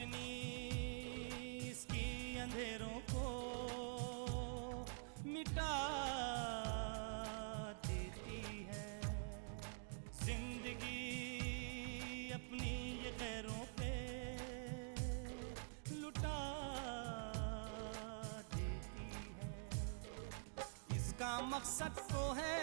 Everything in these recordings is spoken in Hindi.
रोशनी इसकी अंधेरों को मिटा देती है। जिंदगी अपनी ये खैरों पे लुटा देती है। इसका मकसद तो है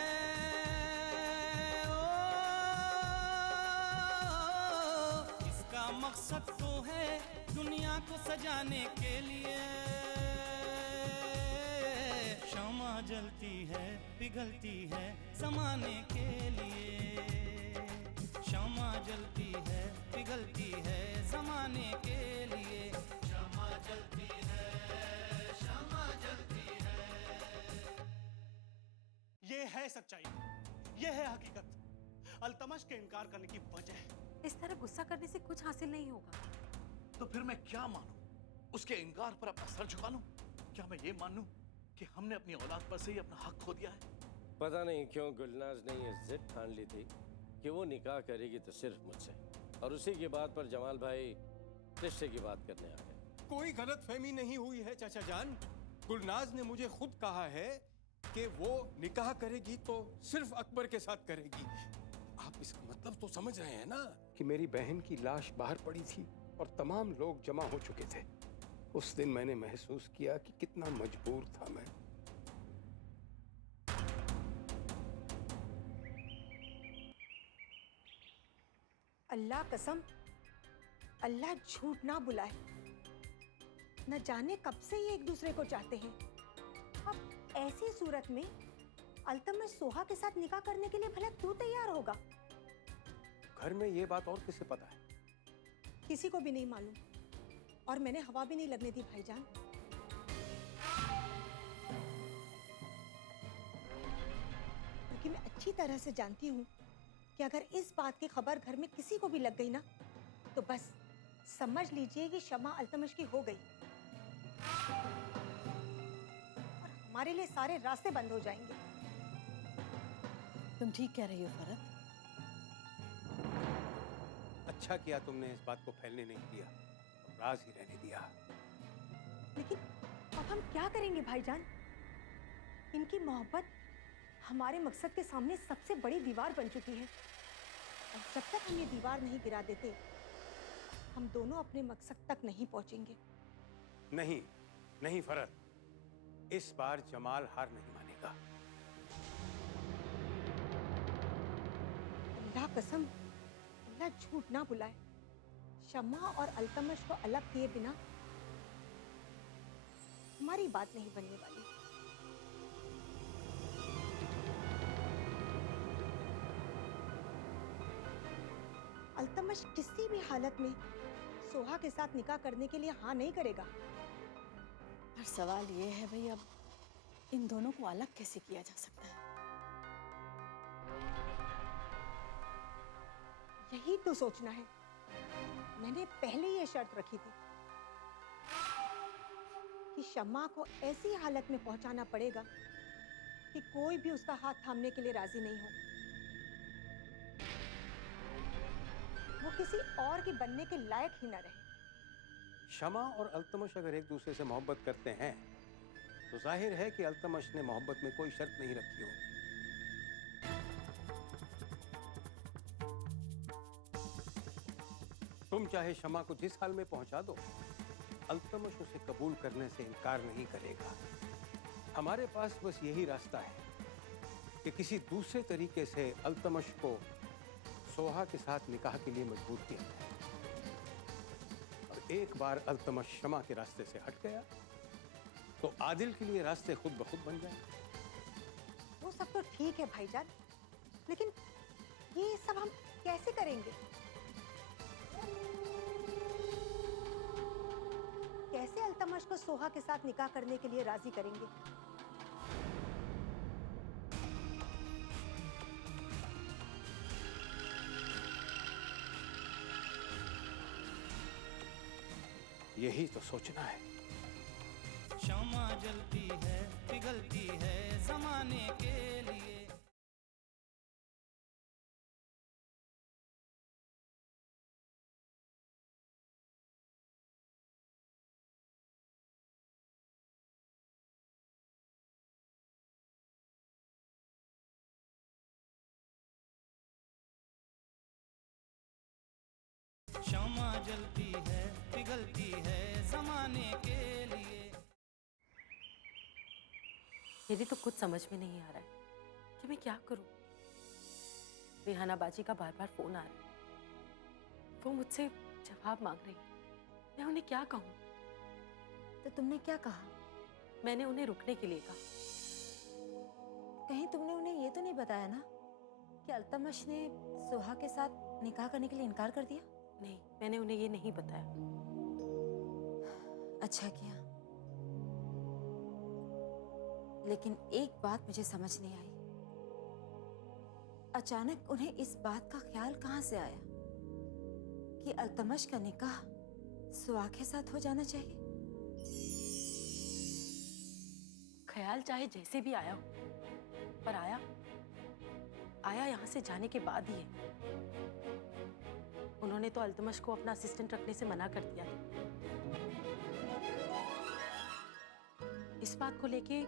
मकसद तो है दुनिया को सजाने के लिए। शम्मा जलती है पिघलती है ज़माने के लिए। शम्मा जलती है पिघलती है ज़माने के लिए। शम्मा जलती है, शम्मा जलती है। ये है सच्चाई, ये है हकीकत। अल्तमश के इनकार करने की वजह। इस तरह गुस्सा करने से कुछ हासिल नहीं होगा। तो फिर मैं क्या मानूं? उसके इनकार पर अपना सर झुका लूं? क्या मैं ये मानूं कि हमने अपनी औलाद पर से ही अपना हक खो दिया है? पता नहीं क्यों गुलनाज ने ये जिद ठान ली थी कि वो निकाह करेगी तो सिर्फ मुझसे, और उसी की बात पर जमाल भाई रिश्ते की बात करने आ गए। कोई गलतफहमी नहीं हुई है चाचा जान। गुलनाज ने मुझे खुद कहा है कि वो निकाह करेगी तो सिर्फ अकबर के साथ करेगी। आप इसका मतलब तो समझ रहे हैं ना कि मेरी बहन की लाश बाहर पड़ी थी और तमाम लोग जमा हो चुके थे। उस दिन मैंने महसूस किया कि कितना मजबूर था मैं। अल्लाह कसम, अल्लाह झूठ ना बुलाए। न जाने कब से ये एक दूसरे को चाहते हैं। अब ऐसी सूरत में अल्तमश सोहा के साथ निकाह करने के लिए भला क्यों तैयार होगा? घर में ये बात और किसे पता है? किसी को भी नहीं मालूम, और मैंने हवा भी नहीं लगने दी भाईजान। क्योंकि मैं अच्छी तरह से जानती हूँ कि अगर इस बात की खबर घर में किसी को भी लग गई ना, तो बस समझ लीजिए कि शम्मा अल्तमश की हो गई और हमारे लिए सारे रास्ते बंद हो जाएंगे। तुम ठीक कह रही हो फरत। अच्छा किया तुमने इस बात को फैलने नहीं दिया और राज ही रहने दिया। लेकिन अब हम क्या करेंगे भाईजान? इनकी मोहब्बत हमारे मकसद के सामने सबसे बड़ी दीवार बन चुकी है, और जब तक हम ये दीवार नहीं गिरा देते, हम दोनों अपने मकसद तक नहीं पहुंचेंगे। नहीं नहीं फरत, इस बार जमाल हार नहीं मानेगा। अल्लाह कसम, अल्लाह झूठ ना बुलाए। शम्मा और अल्तमश को अलग किए बिना हमारी बात नहीं बनने वाली। अल्तमश किसी भी हालत में सोहा के साथ निकाह करने के लिए हाँ नहीं करेगा। पर सवाल ये है भाई, अब इन दोनों को अलग कैसे किया जा सकता है? यही तो सोचना है। मैंने पहले ये शर्त रखी थी कि शम्मा को ऐसी हालत में पहुंचाना पड़ेगा कि कोई भी उसका हाथ थामने के लिए राजी नहीं हो। वो किसी और के बनने के लायक ही न रहे। शमा और अल्तमश अगर एक दूसरे से मोहब्बत करते हैं तो जाहिर है कि अल्तमश ने मोहब्बत में कोई शर्त नहीं रखी होगी। तुम चाहे शमा को जिस हाल में पहुंचा दो, अल्तमश उसे कबूल करने से इनकार नहीं करेगा। हमारे पास बस यही रास्ता है कि किसी दूसरे तरीके से अल्तमश को सोहा के साथ निकाह के लिए मजबूर किया जाए। और एक बार अल्तमश शमा के रास्ते से हट गया तो आदिल के लिए रास्ते खुद ब खुद बन जाए। वो सब तो ठीक है भाईजान, लेकिन ये सब हम कैसे करेंगे? कैसे अल्तमश को सोहा के साथ निकाह करने के लिए राजी करेंगे? यही तो सोचना है। शम्मा जलती है पिघलती है ज़माने के लिए। क्षमा जलती है पिघलती है जमाने के लिए। मेरी तो कुछ समझ में नहीं आ रहा है कि मैं क्या करूं। रेहाना बाजी का बार बार फोन आ रहा है, वो मुझसे जवाब मांग रही है, मैं उन्हें क्या कहूं? तो तुमने क्या कहा? मैंने उन्हें रुकने के लिए कहा। कहीं तुमने उन्हें ये तो नहीं बताया ना कि अल्तमश ने सुहा के साथ निकाह करने के लिए इनकार कर दिया? नहीं, मैंने उन्हें ये नहीं बताया। अच्छा किया। लेकिन एक बात मुझे समझ नहीं आई, अचानक उन्हें इस बात का ख्याल कहां से आया कि अल्तमश का निकाह सुहा के साथ हो जाना चाहिए? ख्याल चाहे जैसे भी आया हो, पर आया यहाँ से जाने के बाद ही है। उन्होंने तो अल्तमश को अपना असिस्टेंट रखने से मना कर दिया था। इस बात को लेके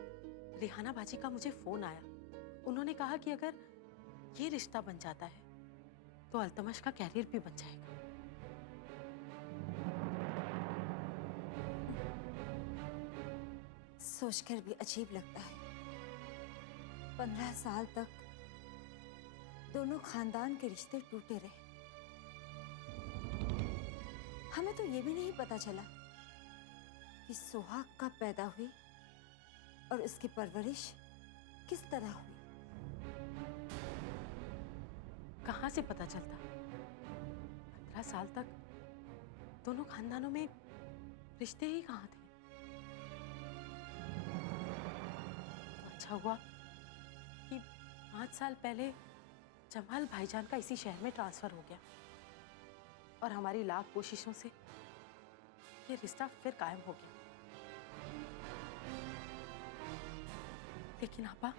रेहाना बाजी का मुझे फोन आया। उन्होंने कहा कि अगर ये रिश्ता बन जाता है तो अल्तमश का कैरियर भी बन जाएगा। सोचकर भी अजीब लगता है, 15 साल तक दोनों खानदान के रिश्ते टूटे रहे। हमें तो ये भी नहीं पता चला कि सुहा कब पैदा हुई और उसकी परवरिश किस तरह हुई। कहाँ से पता चलता? 15 साल तक दोनों खानदानों में रिश्ते ही कहाँ थे? तो अच्छा हुआ कि 5 साल पहले जमाल भाईजान का इसी शहर में ट्रांसफर हो गया और हमारी लाख कोशिशों से ये रिश्ता फिर कायम हो गया। लेकिन आपा,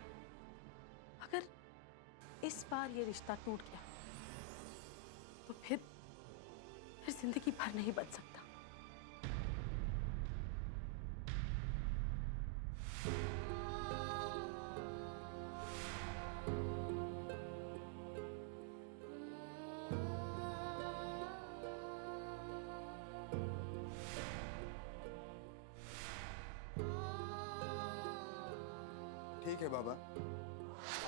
अगर इस बार ये रिश्ता टूट गया तो फिर जिंदगी भर नहीं बच सकता। ठीक है बाबा,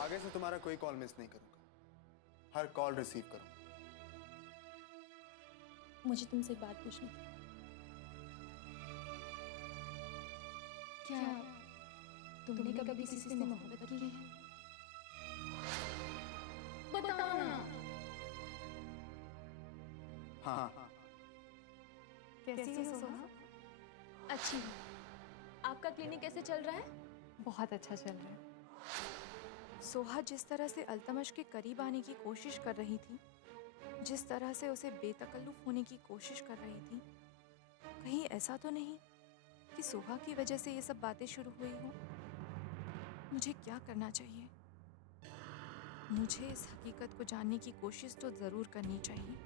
आगे से तुम्हारा कोई कॉल मिस नहीं करूंगा, हर कॉल रिसीव करूंगा। मुझे तुमसे एक बात पूछनी थी। क्या तुमने कभी किसी से मोहब्बत की है? बताओ ना। हाँ। कैसी हो सोहा? अच्छी हूँ। आपका क्लिनिक कैसे चल रहा है? बहुत अच्छा चल रहा है। सोहा जिस तरह से अल्तमश के करीब आने की कोशिश कर रही थी, जिस तरह से उसे बेतकल्लुफ होने की कोशिश कर रही थी, कहीं ऐसा तो नहीं कि सोहा की वजह से ये सब बातें शुरू हुई हो? मुझे क्या करना चाहिए? मुझे इस हकीकत को जानने की कोशिश तो ज़रूर करनी चाहिए।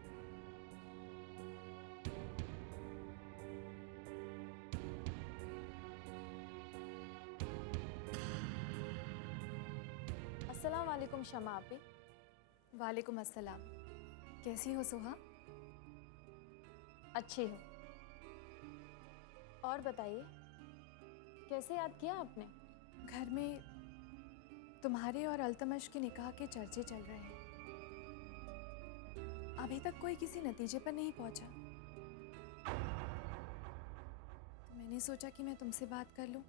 अस्सलाम वालेकुम शमा आपी। वालेकुम अस्सलाम। कैसी हो सोहा? अच्छी हूँ। और बताइए, कैसे याद किया आपने? घर में तुम्हारे और अल्तमश के निकाह के चर्चे चल रहे हैं। अभी तक कोई किसी नतीजे पर नहीं पहुंचा, तो मैंने सोचा कि मैं तुमसे बात कर लूं।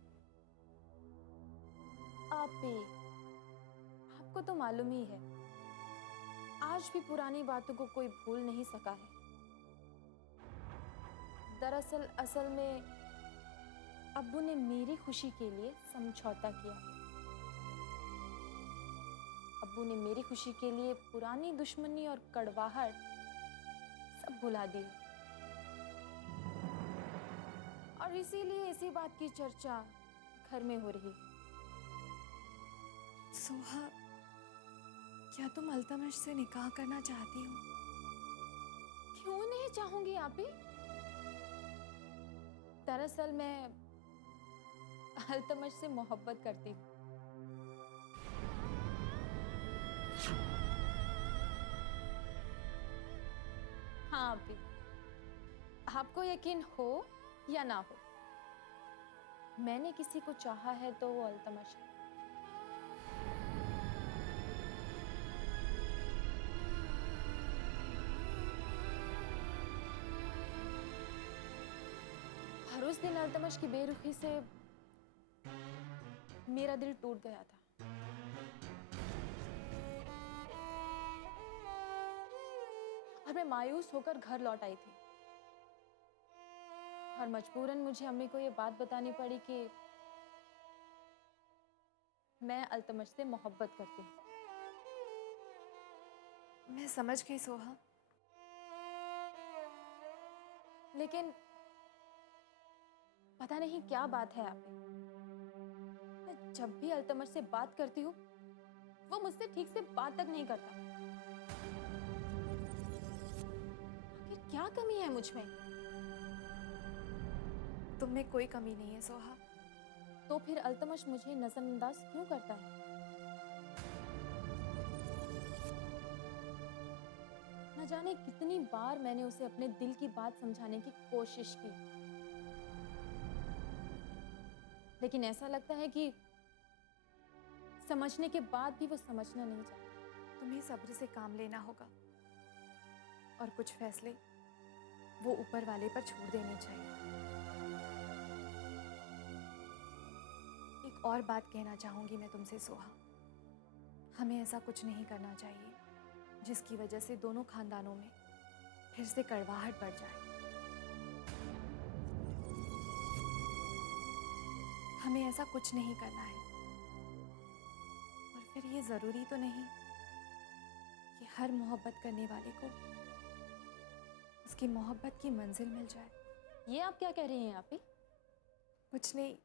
आपी, आपको तो मालूम ही है, आज भी पुरानी बातों को कोई भूल नहीं सका है। दरअसल असल में अब्बू ने मेरी खुशी के लिए समझौता किया है। अब्बू ने मेरी खुशी के लिए पुरानी दुश्मनी और कड़वाहट सब भुला दी है। और इसीलिए इसी बात की चर्चा घर में हो रही है। सोहा, क्या तुम अल्तमश से निकाह करना चाहती हो? क्यों नहीं चाहूंगी आपी? दरअसल मैं अल्तमश से मोहब्बत करती हूँ। हाँ आपी, आपको यकीन हो या ना हो, मैंने किसी को चाहा है तो वो अल्तमश है। हर उस दिन अल्तमश की बेरुखी से मेरा दिल टूट गया था। और मैं मायूस होकर घर लौट आई थी और मजबूरन मुझे अम्मी को ये बात बतानी पड़ी कि मैं अल्तमश से मोहब्बत करती हूँ। मैं समझ गई सोहा, लेकिन पता नहीं क्या बात है आप में। मैं जब भी अल्तमश से बात करती हूँ वो मुझसे ठीक से बात तक नहीं करता। आखिर क्या कमी है मुझ में? तुम में कोई कमी नहीं है सोहा। तो फिर अल्तमश मुझे नजरअंदाज क्यों करता है? न जाने कितनी बार मैंने उसे अपने दिल की बात समझाने की कोशिश की, लेकिन ऐसा लगता है कि समझने के बाद भी वो समझना नहीं चाहता। तुम्हें सब्र से काम लेना होगा और कुछ फैसले वो ऊपर वाले पर छोड़ देने चाहिए। एक और बात कहना चाहूंगी मैं तुमसे सोहा, हमें ऐसा कुछ नहीं करना चाहिए जिसकी वजह से दोनों खानदानों में फिर से कड़वाहट बढ़ जाए। हमें ऐसा कुछ नहीं करना है। और फिर ये ज़रूरी तो नहीं कि हर मोहब्बत करने वाले को उसकी मोहब्बत की मंजिल मिल जाए। ये आप क्या कह रही हैं आपी? कुछ नहीं,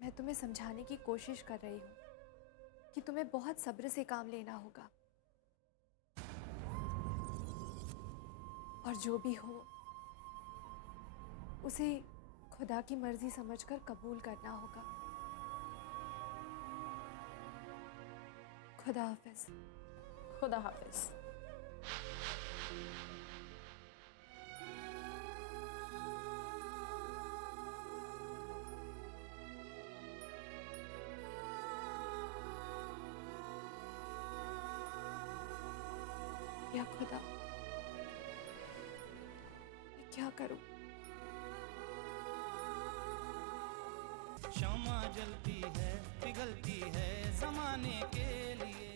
मैं तुम्हें समझाने की कोशिश कर रही हूँ कि तुम्हें बहुत सब्र से काम लेना होगा और जो भी हो उसे खुदा की मर्जी समझकर कबूल करना होगा। खुदा हाफिज। खुदा हाफिज। या खुदा, मैं क्या करूं? क्षमा जलती है, पिघलती है जमाने के लिए।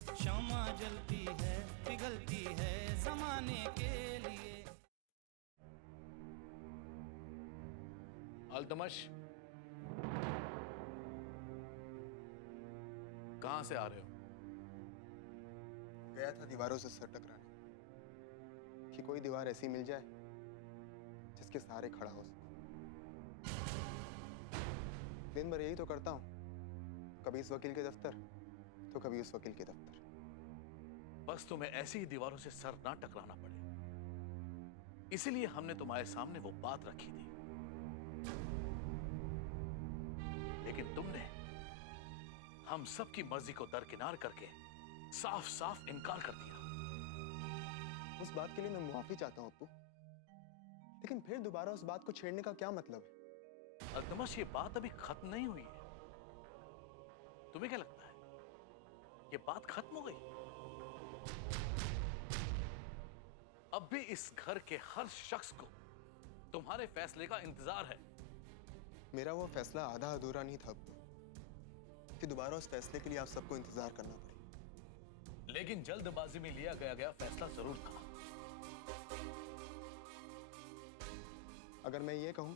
क्षमा जलती है, पिघलती है जमाने के लिए। अल्तमश, कहां से आ रहे हो? गया था दीवारों से सर टकराने कि कोई दीवार ऐसी मिल जाए जिसके सहारे खड़ा हो सके। दिन भर यही तो करता हूं, कभी इस वकील के दफ्तर तो कभी उस वकील के दफ्तर। बस तुम्हें ऐसी ही दीवारों से सर ना टकराना पड़े, इसीलिए हमने तुम्हारे सामने वो बात रखी थी, लेकिन तुमने हम सब की मर्जी को दरकिनार करके साफ साफ इनकार कर दिया। उस बात के लिए मैं मुआफी चाहता हूं अप्पू, लेकिन फिर दोबारा उस बात को छेड़ने का क्या मतलब है? अल्तमश, ये बात अभी खत्म नहीं हुई है। तुम्हें क्या लगता है ये बात खत्म हो गई? अब भी इस घर के हर शख्स को तुम्हारे फैसले का इंतजार है। मेरा वो फैसला आधा अधूरा नहीं था अप्पू कि दोबारा उस फैसले के लिए आप सबको इंतजार करना पड़े। लेकिन जल्दबाजी में लिया गया फैसला जरूर था। अगर मैं ये कहूं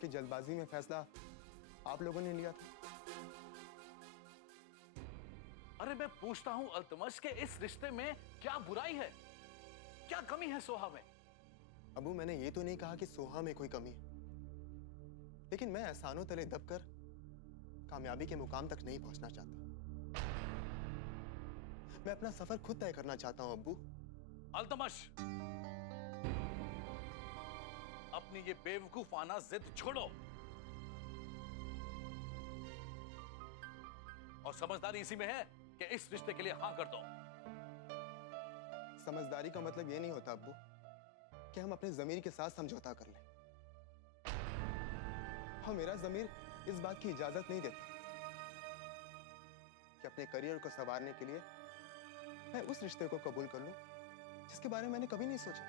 कि जल्दबाजी में फैसला आप लोगों ने लिया था? अरे मैं पूछता हूं अल्तमश के इस रिश्ते में क्या बुराई है, क्या कमी है सोहा में? अबू, मैंने ये तो नहीं कहा कि सोहा में कोई कमी है, लेकिन मैं एहसानों तले दबकर कामयाबी के मुकाम तक नहीं पहुंचना चाहता। मैं अपना सफर खुद तय करना चाहता हूं अब्बू। अल्तमश, अपनी ये बेवकूफाना जिद छोड़ो और समझदारी इसी में है कि इस रिश्ते के लिए हाँ कर दो। समझदारी का मतलब ये नहीं होता अब्बू कि हम अपने जमीर के साथ समझौता कर लें। हाँ, मेरा जमीर इस बात की इजाजत नहीं देता कि अपने करियर को संवारने के लिए मैं उस रिश्ते को कबूल कर लूं जिसके बारे में मैंने कभी नहीं सोचा।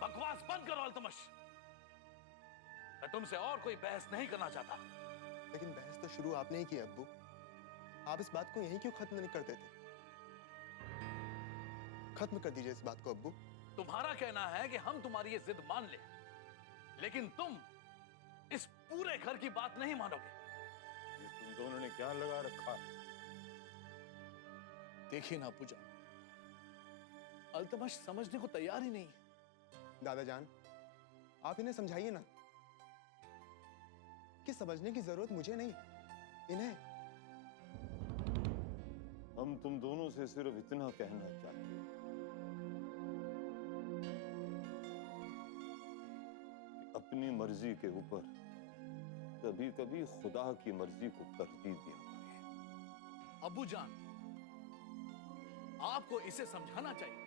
बकवास बंद करो अल्तमश। मैं तुमसे और कोई बहस नहीं करना चाहता। लेकिन बहस तो शुरू आपने ही की अब्बू। आप इस बात को यहीं क्यों खत्म नहीं कर देते? खत्म कर दीजिए इस बात को अब्बू। तुम्हारा कहना है कि हम तुम्हारी ये जिद मान लें, लेकिन तुम इस पूरे घर की बात नहीं मानोगे। ये तुम दोनों ने क्या लगा रखा? देखिए ना पूजा, अल्तमश समझने को तैयार ही नहीं है। दादा जान, आप इन्हें समझाइए ना कि समझने की जरूरत मुझे नहीं, इन्हें। हम तुम दोनों से सिर्फ इतना कहना चाहते हैं कि अपनी मर्जी के ऊपर कभी कभी खुदा की मर्जी को तरजीह दिया करें। अब्बू जान, आपको इसे समझाना चाहिए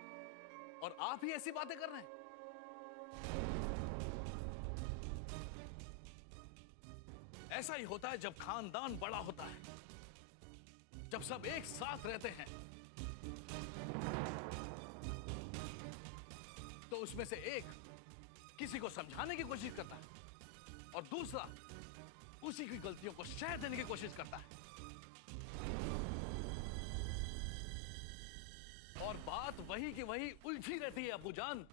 और आप ही ऐसी बातें कर रहे हैं। ऐसा ही होता है जब खानदान बड़ा होता है, जब सब एक साथ रहते हैं तो उसमें से एक किसी को समझाने की कोशिश करता है और दूसरा उसी की गलतियों को शह देने की कोशिश करता है, और बात वही की वही उलझी रहती है। अब्बू जान,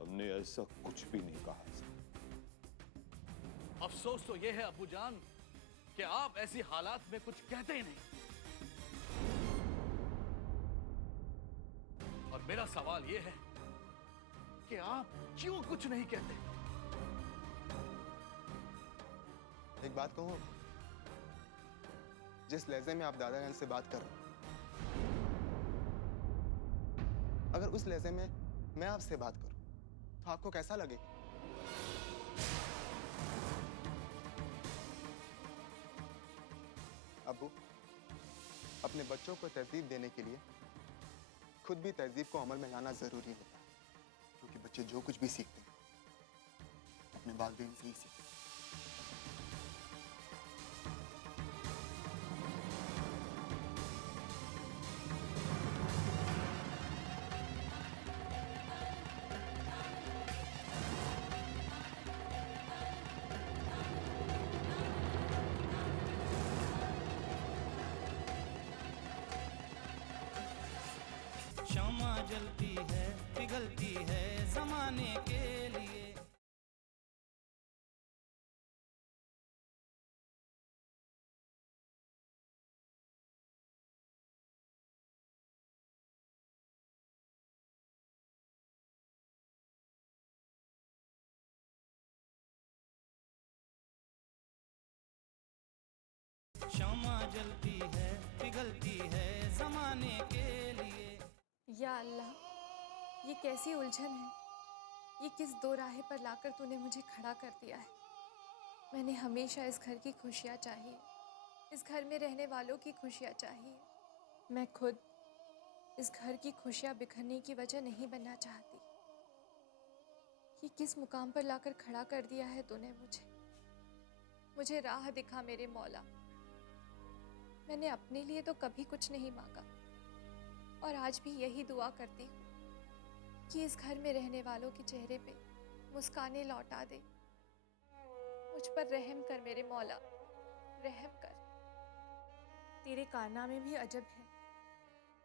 हमने ऐसा कुछ भी नहीं कहा। अफसोस तो यह है अब्बू जान कि आप ऐसी हालात में कुछ कहते ही नहीं। और मेरा सवाल यह है कि आप क्यों कुछ नहीं कहते? एक बात कहूं, जिस लहजे में आप दादाजान से बात कर रहे हैं, अगर उस लहजे में मैं आपसे बात करूं तो आपको कैसा लगे? अब्बू, अपने बच्चों को तहजीब देने के लिए खुद भी तहजीब को अमल में लाना जरूरी होता है, क्योंकि बच्चे जो कुछ भी सीखते हैं अपने वालिदैन से ही सीखते हैं। शम्मा जलती है, पिघलती है जमाने के लिए। शम्मा जलती है, पिघलती है जमाने के लिए। या अल्लाह, ये कैसी उलझन है। ये किस दो राहे पर लाकर तूने मुझे खड़ा कर दिया है। मैंने हमेशा इस घर की खुशियाँ चाहिए, इस घर में रहने वालों की खुशियाँ चाहिए। मैं खुद इस घर की खुशियाँ बिखरने की वजह नहीं बनना चाहती। ये किस मुकाम पर लाकर खड़ा कर दिया है तूने मुझे राह दिखा मेरे मौला। मैंने अपने लिए तो कभी कुछ नहीं मांगा और आज भी यही दुआ करती हूँ कि इस घर में रहने वालों के चेहरे पे मुस्कानें लौटा दे। मुझ पर रहम कर मेरे मौला, रहम कर। तेरे कारनामे भी अजब हैं,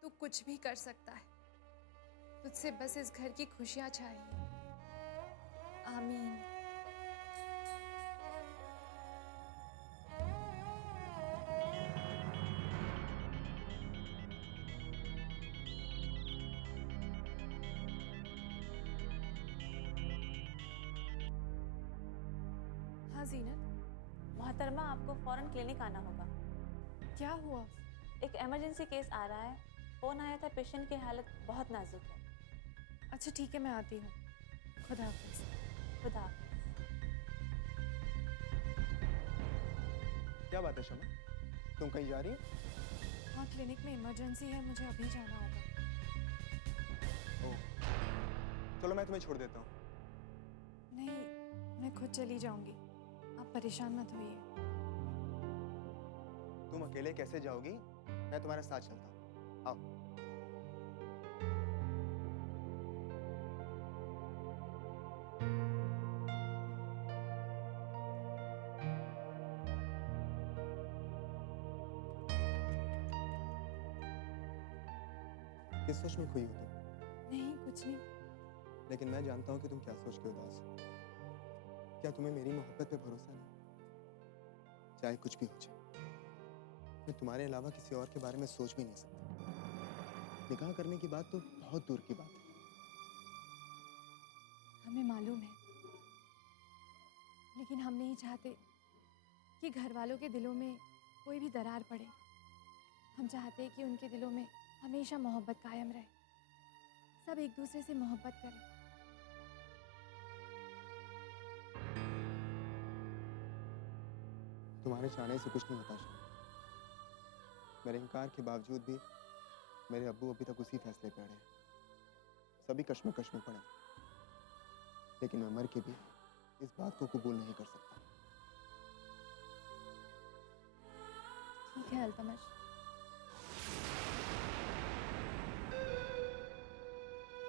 तू कुछ भी कर सकता है। तुझसे बस इस घर की खुशियाँ चाहिए। आमीन। हाँ जीनत। मोहतरमा, आपको फौरन क्लिनिक आना होगा। क्या हुआ? एक इमरजेंसी केस आ रहा है, फोन आया था, पेशेंट की हालत बहुत नाजुक है। अच्छा ठीक है, मैं आती हूँ। खुदा हाफिज। खुदा हाफिज। क्या बात है शमा, तुम कहीं जा रही हो? हाँ, क्लिनिक में इमरजेंसी है, मुझे अभी जाना होगा। ओह, चलो मैं तुम्हें छोड़ देता हूँ। नहीं, मैं खुद चली जाऊंगी, आप परेशान मत होइए। तुम अकेले कैसे जाओगी? मैं तुम्हारे साथ चलता हूँ, आओ। किस सोच में खोई हो तुम? नहीं, कुछ नहीं। लेकिन मैं जानता हूँ कि तुम क्या सोच के उदास हो। क्या तुम्हें मेरी मोहब्बत पे भरोसा नहीं? चाहे कुछ भी हो जाए, मैं तुम्हारे अलावा किसी और के बारे में सोच भी नहीं सकता। निकाह करने की बात तो बहुत दूर की बात है। हमें मालूम है, लेकिन हम नहीं चाहते कि घर वालों के दिलों में कोई भी दरार पड़े। हम चाहते हैं कि उनके दिलों में हमेशा मोहब्बत कायम रहे, सब एक दूसरे से मोहब्बत करें। तुम्हारे चाहने से कुछ नहीं होता शायद। मेरे इनकार के बावजूद भी मेरे अब्बू अभी तक उसी फैसले पे अड़े हैं। सभी कश्मकश में पड़े, लेकिन मैं मर के भी इस बात को कबूल नहीं कर सकता। ठीक है अल्तमश,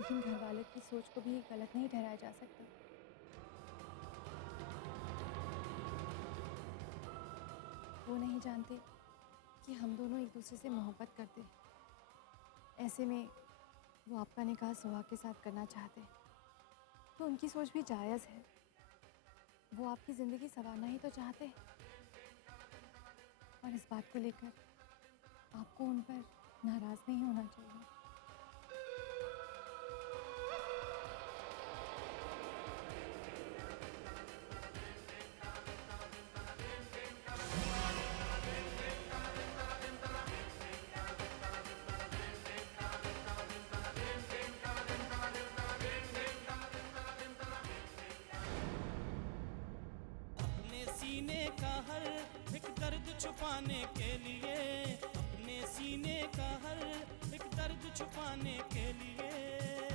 लेकिन घर वालों की सोच को भी गलत नहीं ठहराया जा सकता। वो नहीं जानते कि हम दोनों एक दूसरे से मोहब्बत करते हैं। ऐसे में वो आपका निकाह सुहाग के साथ करना चाहते हैं, तो उनकी सोच भी जायज़ है। वो आपकी ज़िंदगी संवारना ही तो चाहते हैं, और इस बात को लेकर आपको उन पर नाराज़ नहीं होना चाहिए। अपने सीने का हर एक दर्द छुपाने के लिए, अपने सीने का हर एक दर्द छुपाने के लिए